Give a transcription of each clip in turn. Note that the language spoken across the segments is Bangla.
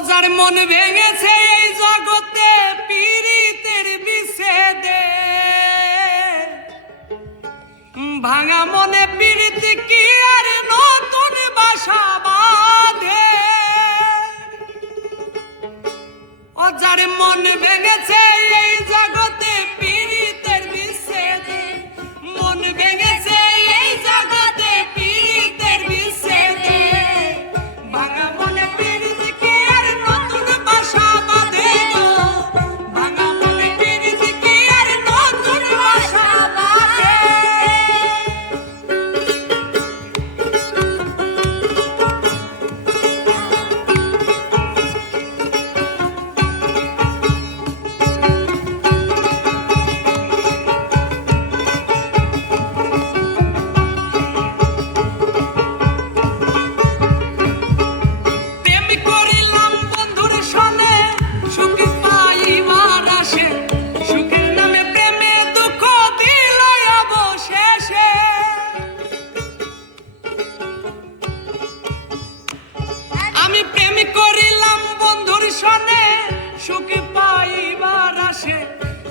অজার মন ভেঙেছে এই জগতে পীড়িতের বিষেদে ভাঙা মনে পীড়িত কি আর নতুন বাসা বাঁধে? অজার মন ভেঙেছে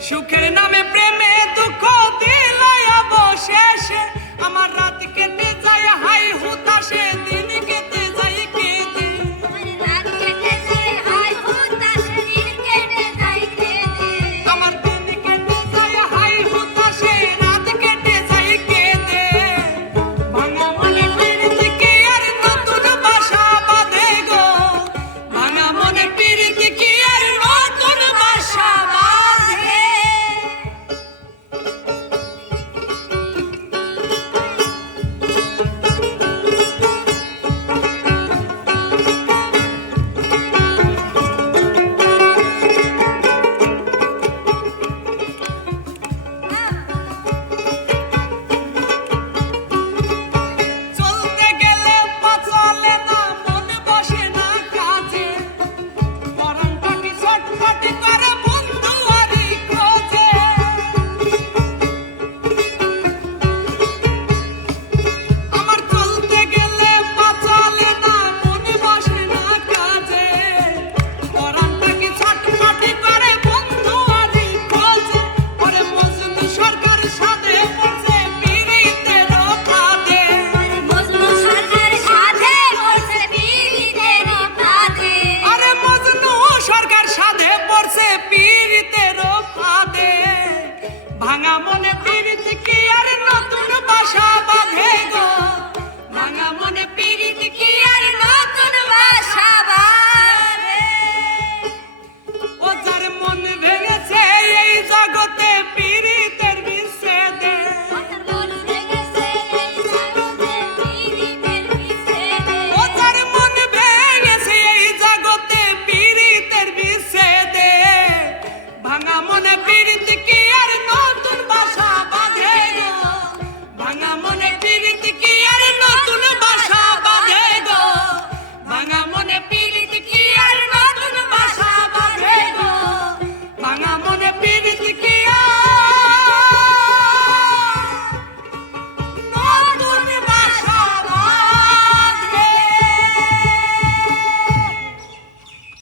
সুখের নামে প্রেমে দুঃখ দিলাই অবশেষে। আমার রাত কেটে যায় হাই হুতাশে দিন কেটে যায় কেটে আমার দিন কেটে যায় হাই হুতাশে রাত কেটে যায় কেটে ভাঙা মনে প্রীতি আর নতুন বাসা বাঁধে গো। ভাঙা মনে প্রীতি